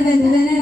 ഞാനത് എന്ത് തന്നെ